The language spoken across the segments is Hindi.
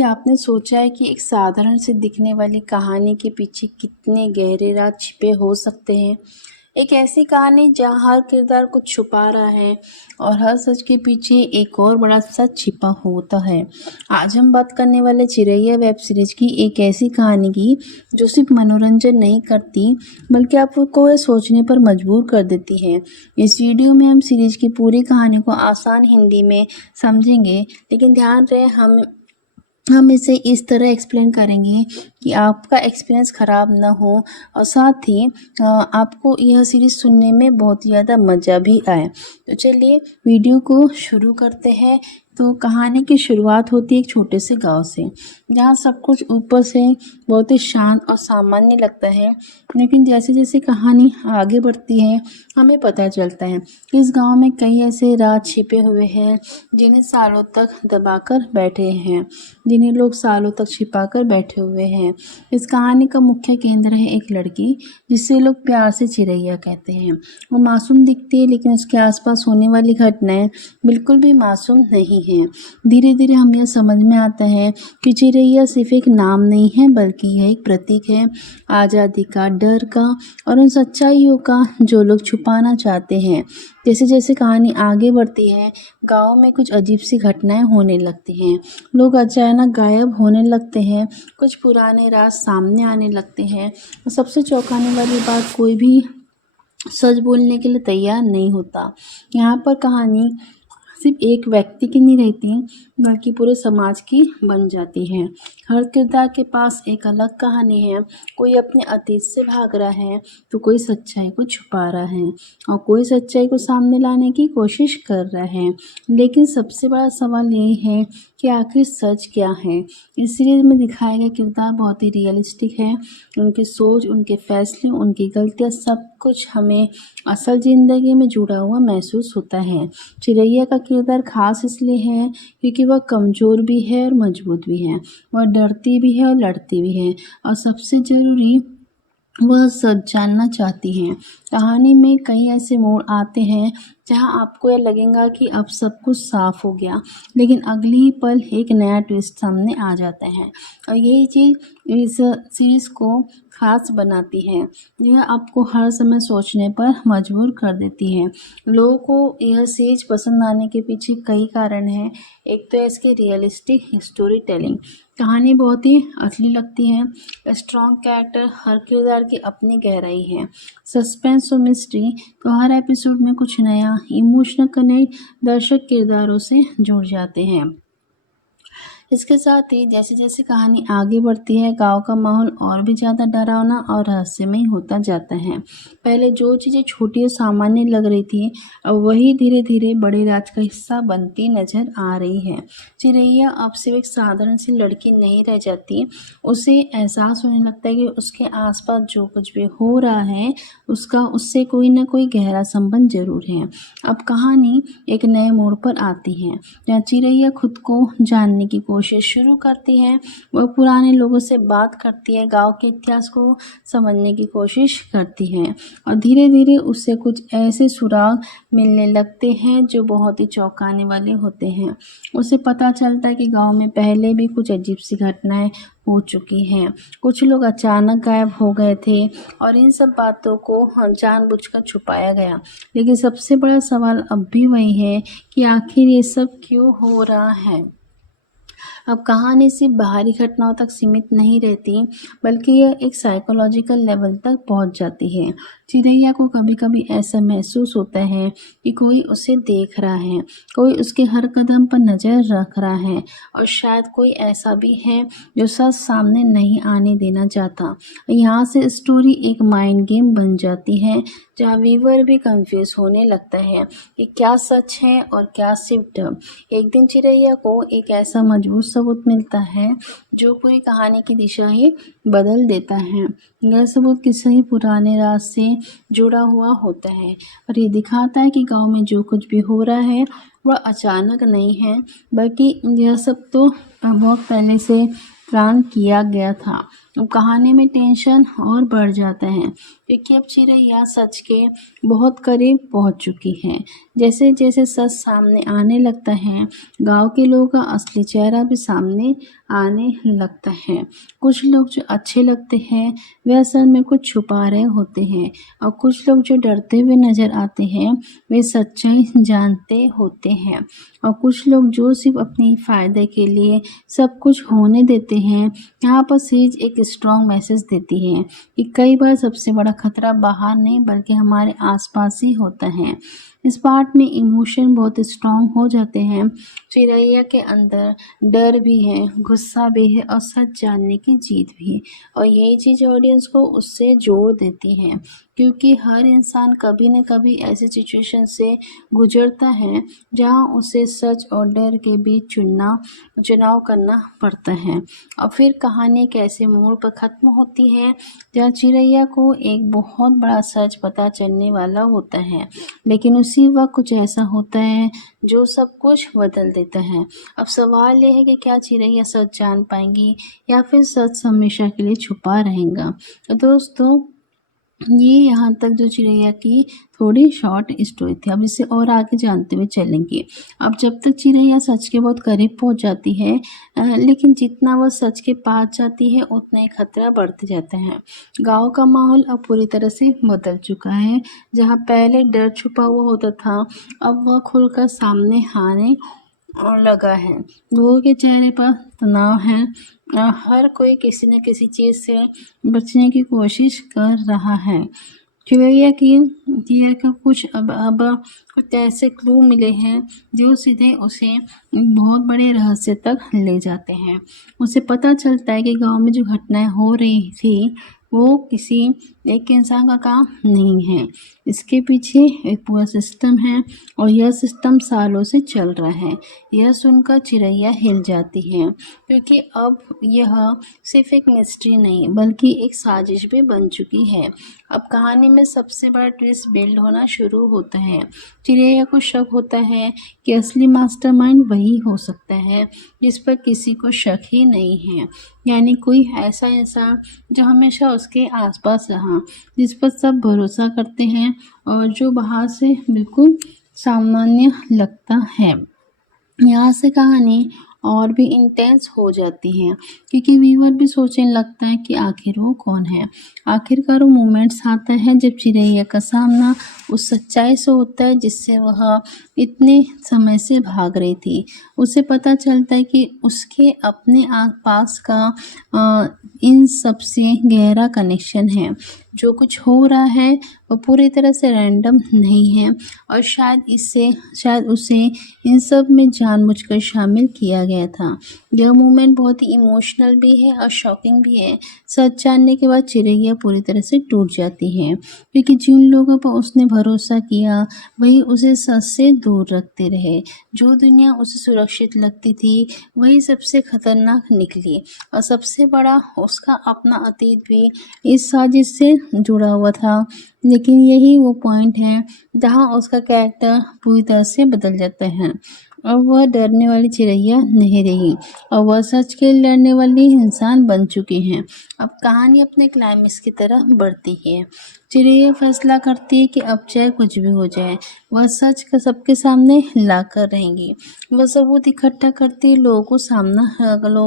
क्या आपने सोचा है कि एक साधारण से दिखने वाली कहानी के पीछे कितने गहरे राज छिपे हो सकते हैं। एक ऐसी कहानी जहाँ हर किरदार कुछ छुपा रहा है और हर सच के पीछे एक और बड़ा सच छिपा होता है। आज हम बात करने वाले चिरैया वेब सीरीज की एक ऐसी कहानी की जो सिर्फ मनोरंजन नहीं करती बल्कि आपको यह सोचने पर मजबूर कर देती है। इस वीडियो में हम सीरीज की पूरी कहानी को आसान हिंदी में समझेंगे, लेकिन ध्यान रहे हम इसे इस तरह एक्सप्लेन करेंगे कि आपका एक्सपीरियंस ख़राब ना हो और साथ ही आपको यह सीरीज़ सुनने में बहुत ज़्यादा मज़ा भी आए। तो चलिए वीडियो को शुरू करते हैं। तो कहानी की शुरुआत होती है एक छोटे से गांव से, जहां सब कुछ ऊपर से बहुत ही शांत और सामान्य लगता है, लेकिन जैसे जैसे कहानी आगे बढ़ती है हमें पता चलता है कि इस गांव में कई ऐसे राज छिपे हुए हैं जिन्हें सालों तक दबाकर बैठे हैं जिन्हें लोग सालों तक छिपाकर बैठे हुए हैं। इस कहानी का मुख्य केंद्र है एक लड़की जिसे लोग प्यार से चिरैया कहते हैं। वो मासूम दिखती है, लेकिन उसके आसपास होने वाली घटनाएं बिल्कुल भी मासूम नहीं हैं। धीरे धीरे हमें यह समझ में आता है कि चिरैया सिर्फ एक नाम नहीं है, बल्कि यह एक प्रतीक है आज़ादी का, डर का और उन सच्चाइयों का जो लोग छुपाना चाहते हैं। जैसे जैसे कहानी आगे बढ़ती है, गांव में कुछ अजीब सी घटनाएं होने लगती हैं। लोग अचानक गायब होने लगते हैं, कुछ पुराने राज सामने आने लगते हैं और सबसे चौंकाने वाली बात, कोई भी सच बोलने के लिए तैयार नहीं होता। यहाँ पर कहानी सिर्फ एक व्यक्ति की नहीं रहती बल्कि पूरे समाज की बन जाती है। हर किरदार के पास एक अलग कहानी है। कोई अपने अतीत से भाग रहा है, तो कोई सच्चाई को छुपा रहा है और कोई सच्चाई को सामने लाने की कोशिश कर रहा है। लेकिन सबसे बड़ा सवाल यही है कि आखिर सच क्या है। इस सीरीज में दिखाए गए किरदार बहुत ही रियलिस्टिक है। उनकी सोच, उनके फैसले, उनकी गलतियाँ, सब कुछ हमें असल ज़िंदगी में जुड़ा हुआ महसूस होता है। चिरैया का किरदार खास इसलिए है क्योंकि वह कमज़ोर भी है और मजबूत भी है। वह डरती भी है और लड़ती भी है, और सबसे ज़रूरी, वह सच जानना चाहती हैं। कहानी में कई ऐसे मोड़ आते हैं जहां आपको यह लगेगा कि अब सब कुछ साफ हो गया, लेकिन अगले ही पल एक नया ट्विस्ट सामने आ जाता है। और यही चीज़ इस सीरीज़ को खास बनाती है। यह आपको हर समय सोचने पर मजबूर कर देती है। लोगों को यह सीरीज पसंद आने के पीछे कई कारण हैं। एक तो है इसकी रियलिस्टिक स्टोरी टेलिंग। कहानी बहुत ही असली लगती है। स्ट्रॉन्ग कैरेक्टर, हर किरदार की अपनी गहराई है। सस्पेंस और मिस्ट्री, तो हर एपिसोड में कुछ नया। इमोशनल कनेक्ट, दर्शक किरदारों से जुड़ जाते हैं। इसके साथ ही जैसे जैसे कहानी आगे बढ़ती है, गांव का माहौल और भी ज़्यादा डरावना और रहस्यमय होता जाता है। पहले जो चीज़ें छोटी और सामान्य लग रही थी, अब वही धीरे धीरे बड़े राज का हिस्सा बनती नजर आ रही है। चिरैया अब सिर्फ एक साधारण सी लड़की नहीं रह जाती। उसे एहसास होने लगता है कि उसके आसपास जो कुछ भी हो रहा है उसका उससे कोई ना कोई गहरा संबंध जरूर है। अब कहानी एक नए मोड़ पर आती है, जहाँ चिरैया खुद को जानने की कोशिश शुरू करती है। वह पुराने लोगों से बात करती है, गांव के इतिहास को समझने की कोशिश करती है, और धीरे धीरे उससे कुछ ऐसे सुराग मिलने लगते हैं जो बहुत ही चौंकाने वाले होते हैं। उसे पता चलता है कि गांव में पहले भी कुछ अजीब सी घटनाएं हो चुकी हैं। कुछ लोग अचानक गायब हो गए थे और इन सब बातों को जानबूझकर छुपाया गया। लेकिन सबसे बड़ा सवाल अब भी वही है कि आखिर ये सब क्यों हो रहा है। अब कहानी सिर्फ बाहरी घटनाओं तक सीमित नहीं रहती, बल्कि यह एक साइकोलॉजिकल लेवल तक पहुंच जाती है। चिरैया को कभी कभी ऐसा महसूस होता है कि कोई उसे देख रहा है, कोई उसके हर कदम पर नज़र रख रहा है, और शायद कोई ऐसा भी है जो सच सामने नहीं आने देना चाहता। यहाँ से स्टोरी एक माइंड गेम बन जाती है, जहाँ व्यूअर भी कंफ्यूज होने लगता है कि क्या सच है और क्या सिर्फ डर। एक दिन चिरैया को एक ऐसा मजबूत सबूत मिलता है जो पूरी कहानी की दिशा ही बदल देता है। यह सबूत किसी ही पुराने राज से जुड़ा हुआ होता है और ये दिखाता है कि गांव में जो कुछ भी हो रहा है वह अचानक नहीं है, बल्कि यह सब तो बहुत पहले से प्लान किया गया था। अब कहानी में टेंशन और बढ़ जाता है क्योंकि अब चिरैया सच के बहुत करीब पहुंच चुकी है। जैसे जैसे सच सामने आने लगता है, गांव के लोगों का असली चेहरा भी सामने आने लगता है। कुछ लोग जो अच्छे लगते हैं वे असल में कुछ छुपा रहे होते हैं, और कुछ लोग जो डरते हुए नजर आते हैं वे सच्चाई जानते होते हैं, और कुछ लोग जो सिर्फ अपने फायदे के लिए सब कुछ होने देते हैं। यहाँ पर सीरीज एक स्ट्रॉन्ग मैसेज देती है कि कई बार सबसे बड़ा खतरा बाहर नहीं बल्कि हमारे आसपास ही होता है। इस पार्ट में इमोशन बहुत स्ट्रॉन्ग हो जाते हैं। चिरैया के अंदर डर भी है, गुस्सा भी है और सच जानने की जीत भी है, और यही चीज़ ऑडियंस को उससे जोड़ देती है क्योंकि हर इंसान कभी न कभी ऐसी सिचुएशन से गुजरता है जहां उसे सच और डर के बीच चुनाव करना पड़ता है। और फिर कहानी एक ऐसे मोड़ पर ख़त्म होती है जहाँ चिरैया को एक बहुत बड़ा सच पता चलने वाला होता है, लेकिन उसी वक्त कुछ ऐसा होता है जो सब कुछ बदल देता है। अब सवाल यह है कि क्या चिरैया सच जान पाएंगी या फिर सच हमेशा के लिए छुपा रहेगा। तो दोस्तों, ये यहाँ तक जो चिरैया की थोड़ी शॉर्ट स्टोरी थी। अब इसे और आगे जानते हुए चलेंगे। अब जब तक चिरैया सच के बहुत करीब पहुंच जाती है, लेकिन जितना वह सच के पास जाती है उतना ही खतरा बढ़ते जाता है। गांव का माहौल अब पूरी तरह से बदल चुका है। जहाँ पहले डर छुपा हुआ होता था, अब वह खुलकर सामने आने और लगा है। लोगों के चेहरे पर तनाव है, हर कोई किसी न किसी चीज़ से बचने की कोशिश कर रहा है। चिरैया की डियर का अब कुछ ऐसे क्लू मिले हैं जो सीधे उसे बहुत बड़े रहस्य तक ले जाते हैं। उसे पता चलता है कि गांव में जो घटनाएं हो रही थी वो किसी एक इंसान का काम नहीं है, इसके पीछे एक पूरा सिस्टम है और यह सिस्टम सालों से चल रहा है। यह सुनकर चिरैया हिल जाती है क्योंकि अब यह सिर्फ एक मिस्ट्री नहीं बल्कि एक साजिश भी बन चुकी है। अब कहानी में सबसे बड़ा ट्विस्ट बिल्ड होना शुरू होता है। चिरैया को शक होता है कि असली मास्टरमाइंड वही हो सकता है जिस पर किसी को शक ही नहीं है, यानी कोई ऐसा इंसान जो हमेशा उसके आसपास रहा, जिस पर सब भरोसा करते हैं और जो बाहर से बिल्कुल सामान्य लगता है। यहाँ से कहानी और भी इंटेंस हो जाती है क्योंकि व्यूअर भी सोचने लगता है कि आखिर वो कौन है। आखिरकार वो मोमेंट्स आता है जब चिरैया का सामना उस सच्चाई से होता है जिससे वह इतने समय से भाग रही थी। उसे पता चलता है कि उसके अपने पास का इन सबसे गहरा कनेक्शन है। जो कुछ हो रहा है वो पूरी तरह से रैंडम नहीं है और शायद उसे इन सब में जानबूझकर शामिल किया गया था। यह मोमेंट बहुत ही इमोशनल भी है और शॉकिंग भी है। सच जानने के बाद चिरैया पूरी तरह से टूट जाती है क्योंकि जिन लोगों पर उसने भरोसा किया वही उसे सच से दूर रखते रहे। जो दुनिया उसे सुरक्षित लगती थी वही सबसे खतरनाक निकली, और सबसे बड़ा उसका अपना अतीत भी इस साजिश से जुड़ा हुआ था। लेकिन यही वो पॉइंट है जहाँ उसका कैरेक्टर पूरी तरह से बदल जाता है। अब वह डरने वाली चिरैया नहीं रही और वह सच के लड़ने वाली इंसान बन चुकी है। अब कहानी अपने क्लाइमेक्स की तरफ बढ़ती है। चिरैया फैसला करती है कि अब चाहे कुछ भी हो जाए वह सच का सबके सामने ला कर रहेंगी। वह सबूत इकट्ठा करती है, लोगों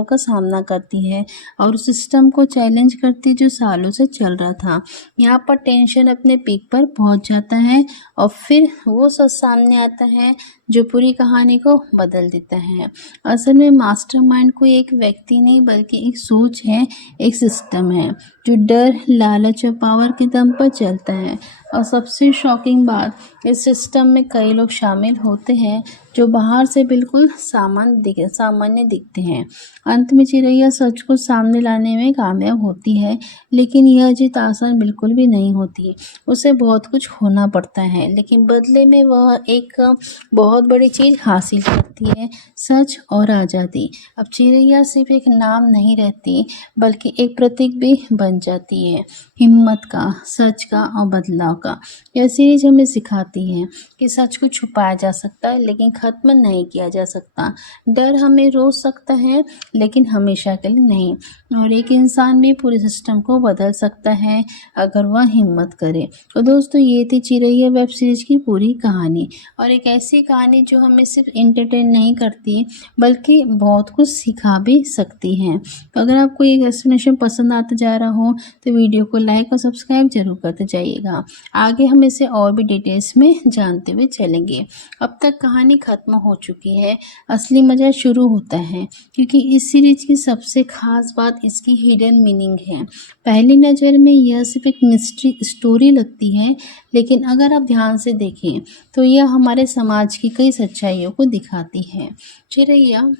का सामना करती है और उस सिस्टम को चैलेंज करती है जो सालों से चल रहा था। यहाँ पर टेंशन अपने पीक पर पहुंच जाता है और फिर वो सच सामने आता है जो पूरी कहानी को बदल देता है। असल में मास्टरमाइंड कोई एक व्यक्ति नहीं बल्कि एक सोच है, एक सिस्टम है जो डर, लालच और पावर के दम पर चलता है। और सबसे शॉकिंग बात, इस सिस्टम में कई लोग शामिल होते हैं जो बाहर से बिल्कुल सामान्य दिखते हैं। अंत में चिरैया सच को सामने लाने में कामयाब होती है, लेकिन यह जीत आसान बिल्कुल भी नहीं होती। उसे बहुत कुछ खोना पड़ता है, लेकिन बदले में वह एक बहुत बड़ी चीज़ हासिल करती है, सच और आज़ादी। अब चिरैया सिर्फ एक नाम नहीं रहती बल्कि एक प्रतीक भी बन जाती है, हिम्मत का, सच का और बदलाव होगा। यह सीरीज हमें सिखाती है कि सच को छुपाया जा सकता है लेकिन ख़त्म नहीं किया जा सकता। डर हमें रोक सकता है लेकिन हमेशा के लिए नहीं, और एक इंसान भी पूरे सिस्टम को बदल सकता है अगर वह हिम्मत करे। तो दोस्तों, ये थी चिरैया वेब सीरीज की पूरी कहानी, और एक ऐसी कहानी जो हमें सिर्फ एंटरटेन नहीं करती बल्कि बहुत कुछ सिखा भी सकती है। तो अगर आपको ये एक्सप्लेनेशन पसंद आता जा रहा हो तो वीडियो को लाइक और सब्सक्राइब जरूर करते जाइएगा। आगे हम इसे और भी डिटेल्स में जानते हुए चलेंगे। अब तक कहानी खत्म हो चुकी है, असली मज़ा शुरू होता है, क्योंकि इस सीरीज की सबसे खास बात इसकी हिडन मीनिंग है। पहली नज़र में यह सिर्फ एक मिस्ट्री स्टोरी लगती है, लेकिन अगर आप ध्यान से देखें तो यह हमारे समाज की कई सच्चाइयों को दिखाती है। चिरैया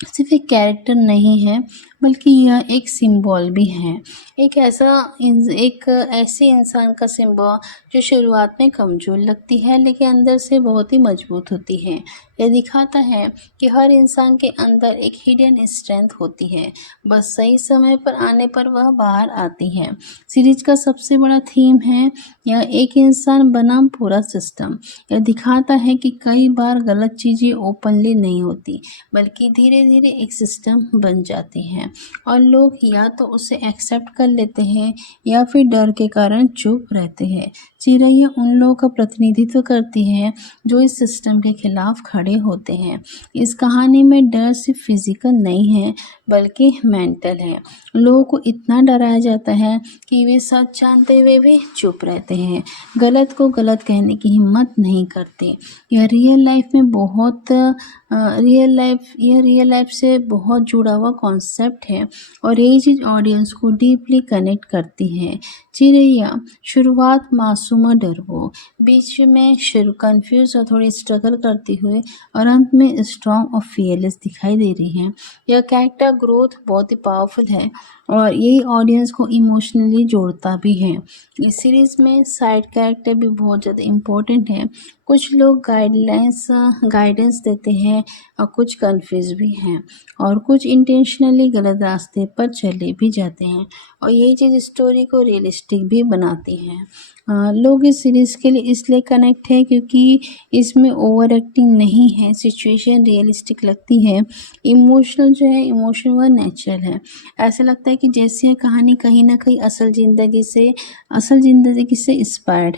सिर्फ एक कैरेक्टर नहीं है बल्कि यह एक सिंबल भी है। एक ऐसे इंसान का सिंबल जो शुरुआत में कमज़ोर लगती है लेकिन अंदर से बहुत ही मजबूत होती है। यह दिखाता है कि हर इंसान के अंदर एक हिडन स्ट्रेंथ होती है, बस सही समय पर आने पर वह बाहर आती है। सीरीज का सबसे बड़ा थीम है यह एक इंसान बनाम पूरा सिस्टम। यह दिखाता है कि कई बार गलत चीज़ें ओपनली नहीं होती बल्कि धीरे धीरे एक सिस्टम बन जाती हैं, और लोग या तो उसे एक्सेप्ट कर लेते हैं या फिर डर के कारण चुप रहते हैं। चिरैया उन लोगों का प्रतिनिधित्व करती है जो इस सिस्टम के खिलाफ खड़े होते हैं। इस कहानी में डर सिर्फ फिजिकल नहीं है बल्कि मेंटल है। लोगों को इतना डराया जाता है कि वे सच जानते हुए भी चुप रहते हैं, गलत को गलत कहने की हिम्मत नहीं करते। यह रियल लाइफ से बहुत जुड़ा हुआ कॉन्सेप्ट है, और यही चीज़ ऑडियंस को डीपली कनेक्ट करती है। चिरैया शुरुआत मासूम और डरपोक, बीच में शुरू कंफ्यूज और थोड़ी स्ट्रगल करती हुई, और अंत में स्ट्रॉन्ग और फियरलेस दिखाई दे रही है। यह कैरेक्टर ग्रोथ बहुत ही पावरफुल है और यही ऑडियंस को इमोशनली जोड़ता भी है। इस सीरीज में साइड कैरेक्टर भी बहुत ज़्यादा इम्पोर्टेंट है। कुछ लोग गाइडेंस देते हैं और कुछ कंफ्यूज भी हैं, और कुछ इंटेंशनली गलत रास्ते पर चले भी जाते हैं, और यही चीज़ स्टोरी को रियलिस्टिक भी बनाती है। लोग इस सीरीज़ के लिए इसलिए कनेक्ट है क्योंकि इसमें ओवर एक्टिंग नहीं है, सिचुएशन रियलिस्टिक लगती है, इमोशन वह नेचुरल है। ऐसा लगता है कि जैसे यह कहानी कहीं ना कहीं असल ज़िंदगी से इंस्पायर्ड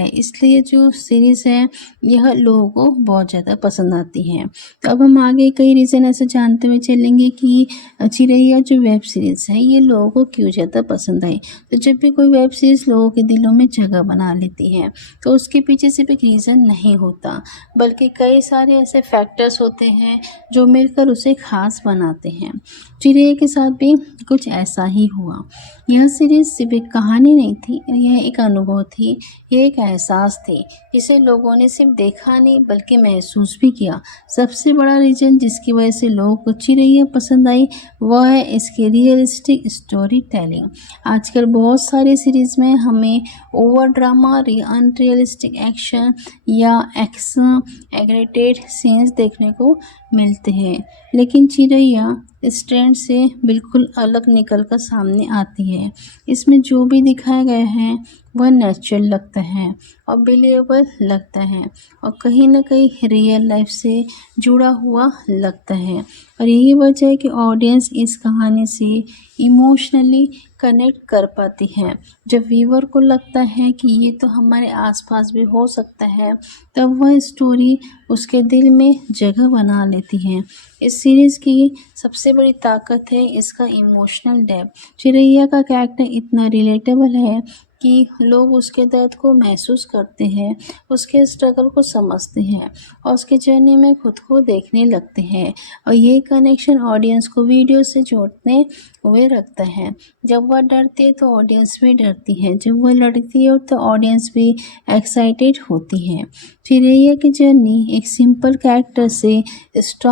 है, इसलिए जो सीरीज़ है यह लोगों को बहुत ज़्यादा पसंद आती है। तो अब हम आगे कई रीज़न ऐसे जानते हुए चलेंगे कि चिरैया जो वेब सीरीज़ है ये लोगों को क्यों ज़्यादा पसंद आई। तो जब भी कोई वेब सीरीज़ लोगों के दिलों में जगह बना लेती है तो उसके पीछे सिर्फ एक रीज़न नहीं होता बल्कि कई सारे ऐसे फैक्टर्स होते हैं जो मिलकर उसे खास बनाते हैं। चिरैया के साथ भी कुछ ऐसा ही हुआ। यह सीरीज़ सिर्फ एक कहानी नहीं थी, यह एक अनुभव थी, यह एक एहसास थी जिसे लोगों ने सिर्फ देखा नहीं बल्कि महसूस भी किया। सबसे बड़ा रीज़न जिसकी वजह से लोगों को चिरैया पसंद आई वह है इसकी रियलिस्टिक स्टोरी टेलिंग। आजकल बहुत सारी सीरीज़ में हमें ओवर ड्रामा, अनरियलिस्टिक एक्शन या एग्रेटेड सीन्स देखने को मिलते हैं, लेकिन चिरैया इस ट्रेंड से बिल्कुल अलग निकल कर सामने आती है। इसमें जो भी दिखाया गया है वह नेचुरल लगता है और बिलीवेबल लगता है और कहीं ना कहीं रियल लाइफ से जुड़ा हुआ लगता है, और यही वजह है कि ऑडियंस इस कहानी से इमोशनली कनेक्ट कर पाती है। जब व्यूअर को लगता है कि ये तो हमारे आसपास भी हो सकता है, तब वह स्टोरी उसके दिल में जगह बना लेती है। इस सीरीज़ की सबसे बड़ी ताकत है इसका इमोशनल डेप्थ। चिरैया का कैरेक्टर इतना रिलेटेबल है कि लोग उसके दर्द को महसूस करते हैं, उसके स्ट्रगल को समझते हैं और उसके जर्नी में खुद को देखने लगते हैं, और ये कनेक्शन ऑडियंस को वीडियो से जोड़ने हुए रखता है। जब वह डरती है तो ऑडियंस भी डरती है, जब वह लड़ती है तो ऑडियंस भी एक्साइटेड होती है। चिरैया की जर्नी एक सिंपल कैरेक्टर से स्ट्रॉन्ग